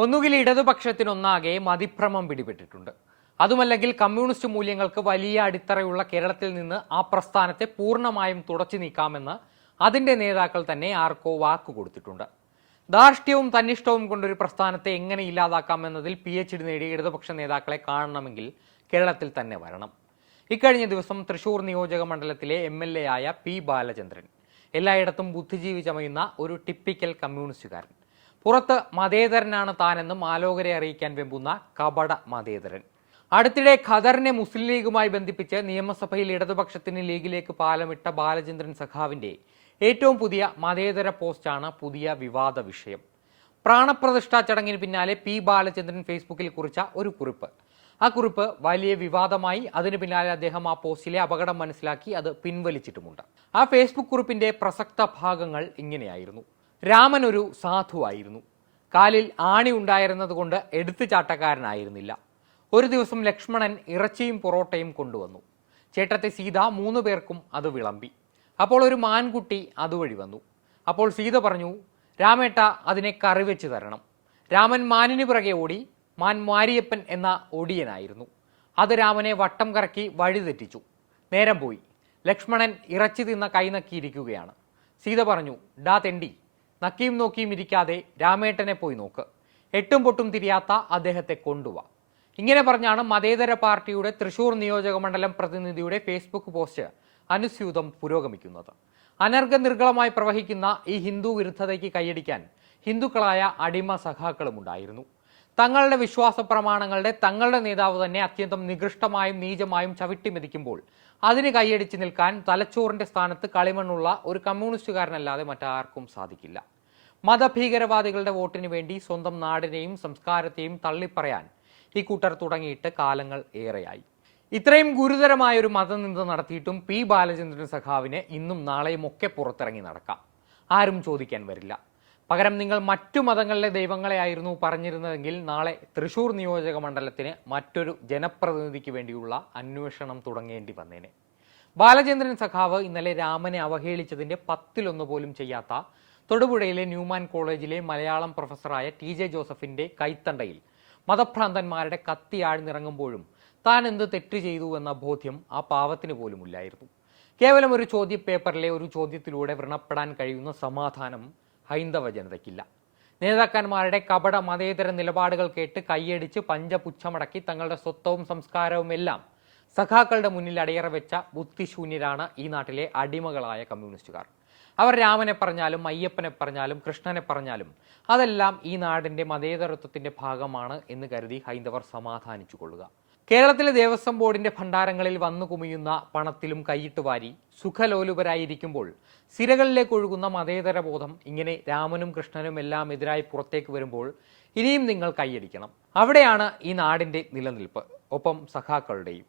ഒന്നുകിൽ ഇടതുപക്ഷത്തിനൊന്നാകെ മതിഭ്രമം പിടിപെട്ടിട്ടുണ്ട്. അതുമല്ലെങ്കിൽ കമ്മ്യൂണിസ്റ്റ് മൂല്യങ്ങൾക്ക് വലിയ അടിത്തറയുള്ള കേരളത്തിൽ നിന്ന് ആ പ്രസ്ഥാനത്തെ പൂർണമായും തുടച്ചു നീക്കാമെന്ന് അതിന്റെ നേതാക്കൾ തന്നെ ആർക്കോ വാക്കു കൊടുത്തിട്ടുണ്ട്. ധാർഷ്ട്യവും തന്നിഷ്ടവും കൊണ്ടൊരു പ്രസ്ഥാനത്തെ എങ്ങനെ ഇല്ലാതാക്കാമെന്നതിൽ പി എച്ച് ഡി നേടിയ ഇടതുപക്ഷ നേതാക്കളെ കാണണമെങ്കിൽ കേരളത്തിൽ തന്നെ വരണം. ഇക്കഴിഞ്ഞ ദിവസം തൃശൂർ നിയോജക മണ്ഡലത്തിലെ എം എൽ എ ആയ പി ബാലചന്ദ്രൻ എല്ലായിടത്തും ബുദ്ധിജീവി ചമയുന്ന ഒരു ടിപ്പിക്കൽ കമ്മ്യൂണിസ്റ്റുകാരൻ. പുറത്ത് മതേതരനാണ് താനെന്നും ആലോകരെ അറിയിക്കാൻ വെമ്പുന്ന കപട മതേതരൻ. അടുത്തിടെ ഖദറിനെ മുസ്ലിം ലീഗുമായി ബന്ധിപ്പിച്ച് നിയമസഭയിൽ ഇടതുപക്ഷത്തിന് ലീഗിലേക്ക് പാലമിട്ട ബാലചന്ദ്രൻ സഖാവിന്റെ ഏറ്റവും പുതിയ മതേതര പോസ്റ്റാണ് പുതിയ വിവാദ വിഷയം. പ്രാണപ്രതിഷ്ഠാ ചടങ്ങിന് പിന്നാലെ പി ബാലചന്ദ്രൻ ഫേസ്ബുക്കിൽ കുറിച്ച ഒരു കുറിപ്പ്. ആ കുറിപ്പ് വലിയ വിവാദമായി അതിന് പിന്നാലെ അദ്ദേഹം ആ പോസ്റ്റിലെ അപകടം മനസ്സിലാക്കി അത് പിൻവലിച്ചിട്ടുമുണ്ട്. ആ ഫേസ്ബുക്ക് കുറിപ്പിന്റെ പ്രസക്ത ഭാഗങ്ങൾ ഇങ്ങനെയായിരുന്നു. രാമൻ ഒരു സാധുവായിരുന്നു. കാലിൽ ആണി ഉണ്ടായിരുന്നതുകൊണ്ട് എടുത്തു ചാട്ടക്കാരനായിരുന്നില്ല ഒരു ദിവസം ലക്ഷ്മണൻ ഇറച്ചിയും പൊറോട്ടയും കൊണ്ടുവന്നു. ചേട്ടത്തെ സീത മൂന്ന് പേർക്കും അത് വിളമ്പി. അപ്പോൾ ഒരു മാൻകുട്ടി അതുവഴി വന്നു. അപ്പോൾ സീത പറഞ്ഞു രാമേട്ട അതിനെ കറി വെച്ച് തരണം. രാമൻ മാനിന് പിറകെ ഓടി മാൻ മാരിയപ്പൻ എന്ന ഒടിയനായിരുന്നു. അത് രാമനെ വട്ടം കറക്കി വഴിതെറ്റിച്ചു. നേരം പോയി. ലക്ഷ്മണൻ ഇറച്ചി തിന്ന കൈ നക്കിയിരിക്കുകയാണ്. സീത പറഞ്ഞു ഡാ തെണ്ടി നക്കിയും നോക്കിയും ഇരിക്കാതെ രാമേട്ടനെ പോയി നോക്ക്. എട്ടും പൊട്ടും തിരിയാത്ത അദ്ദേഹത്തെ കൊണ്ടുവാ. ഇങ്ങനെ പറഞ്ഞാണ് മതേതര പാർട്ടിയുടെ തൃശൂർ നിയോജക മണ്ഡലം പ്രതിനിധിയുടെ ഫേസ്ബുക്ക് പോസ്റ്റ് അനുസ്യൂതം പുരോഗമിക്കുന്നത്. അനർഘ നിർഗളമായി പ്രവഹിക്കുന്ന ഈ ഹിന്ദു വിരുദ്ധതയ്ക്ക് കൈയടിക്കാൻ ഹിന്ദുക്കളായ അടിമ സഖാക്കളും ഉണ്ടായിരുന്നു തങ്ങളുടെ വിശ്വാസ പ്രമാണങ്ങളുടെ തങ്ങളുടെ നേതാവ് തന്നെ അത്യന്തം നികൃഷ്ടമായും നീചമായും ചവിട്ടിമെതിക്കുമ്പോൾ അതിന് കൈയടിച്ച് നിൽക്കാൻ തലച്ചോറിന്റെ സ്ഥാനത്ത് കളിമണ്ണുള്ള ഒരു കമ്മ്യൂണിസ്റ്റുകാരനല്ലാതെ മറ്റാർക്കും സാധിക്കില്ല. മതഭീകരവാദികളുടെ വോട്ടിന് വേണ്ടി സ്വന്തം നാടിനെയും സംസ്കാരത്തെയും തള്ളിപ്പറയാൻ ഈ കൂട്ടർ തുടങ്ങിയിട്ട് കാലങ്ങൾ ഏറെയായി. ഇത്രയും ഗുരുതരമായ ഒരു മതനിന്ദ നടത്തിയിട്ടും പി ബാലചന്ദ്രൻ സഖാവിന് ഇന്നും നാളെയും ഒക്കെ പുറത്തിറങ്ങി നടക്കാം. ആരും ചോദിക്കാൻ വരില്ല. പകരം നിങ്ങൾ മറ്റു മതങ്ങളിലെ ദൈവങ്ങളെയായിരുന്നു പറഞ്ഞിരുന്നതെങ്കിൽ നാളെ തൃശൂർ നിയോജക മണ്ഡലത്തിന് മറ്റൊരു ജനപ്രതിനിധിക്ക് വേണ്ടിയുള്ള അന്വേഷണം തുടങ്ങേണ്ടി വന്നേനെ. ബാലചന്ദ്രൻ സഖാവ് ഇന്നലെ രാമനെ അവഹേളിച്ചതിന്റെ പത്തിലൊന്ന് പോലും ചെയ്യാത്ത തൊടുപുഴയിലെ ന്യൂമാൻ കോളേജിലെ മലയാളം പ്രൊഫസറായ ടി ജെ ജോസഫിന്റെ കൈത്തണ്ടയിൽ മതഭ്രാന്തന്മാരുടെ കത്തി ആഴ്ന്നിറങ്ങുമ്പോഴും താൻ എന്ത് തെറ്റ് ചെയ്തു എന്ന ബോധ്യം ആ പാവത്തിന് പോലുമില്ലായിരുന്നു. കേവലം ഒരു ചോദ്യപേപ്പറിലെ ഒരു ചോദ്യത്തിലൂടെ വ്രണപ്പെടാൻ കഴിയുന്ന സമാധാനം ഹൈന്ദവ ജനതയ്ക്കില്ല. നേതാക്കന്മാരുടെ കപട മതേതര നിലപാടുകൾ കേട്ട് കൈയടിച്ച് പഞ്ചപുച്ഛമടക്കി തങ്ങളുടെ സ്വത്വവും സംസ്കാരവും എല്ലാം സഖാക്കളുടെ മുന്നിൽ അടിയറ വെച്ച ബുദ്ധിശൂന്യരാണ് ഈ നാട്ടിലെ അടിമകളായ കമ്മ്യൂണിസ്റ്റുകാർ. അവർ രാമനെ പറഞ്ഞാലും അയ്യപ്പനെ പറഞ്ഞാലും കൃഷ്ണനെ പറഞ്ഞാലും അതെല്ലാം ഈ നാടിന്റെ മതേതരത്വത്തിന്റെ ഭാഗമാണ് എന്ന് കരുതി ഹൈന്ദവർ സമാധാനിച്ചു കൊള്ളുക. കേരളത്തിലെ ദേവസ്വം ബോർഡിന്റെ ഭണ്ഡാരങ്ങളിൽ വന്നു കുമിയുന്ന പണത്തിലും കൈയിട്ടുവാരി സുഖലോലുപരായിരിക്കുമ്പോൾ സിരകളിലേക്ക് ഒഴുകുന്ന മതേതര ബോധം ഇങ്ങനെ രാമനും കൃഷ്ണനും എല്ലാം എതിരായി പുറത്തേക്ക് വരുമ്പോൾ ഇനിയും നിങ്ങൾ കൈയടിക്കണം. അവിടെയാണ് ഈ നാടിന്റെ നിലനിൽപ്പ്. ഒപ്പം സഖാക്കളുടെയും.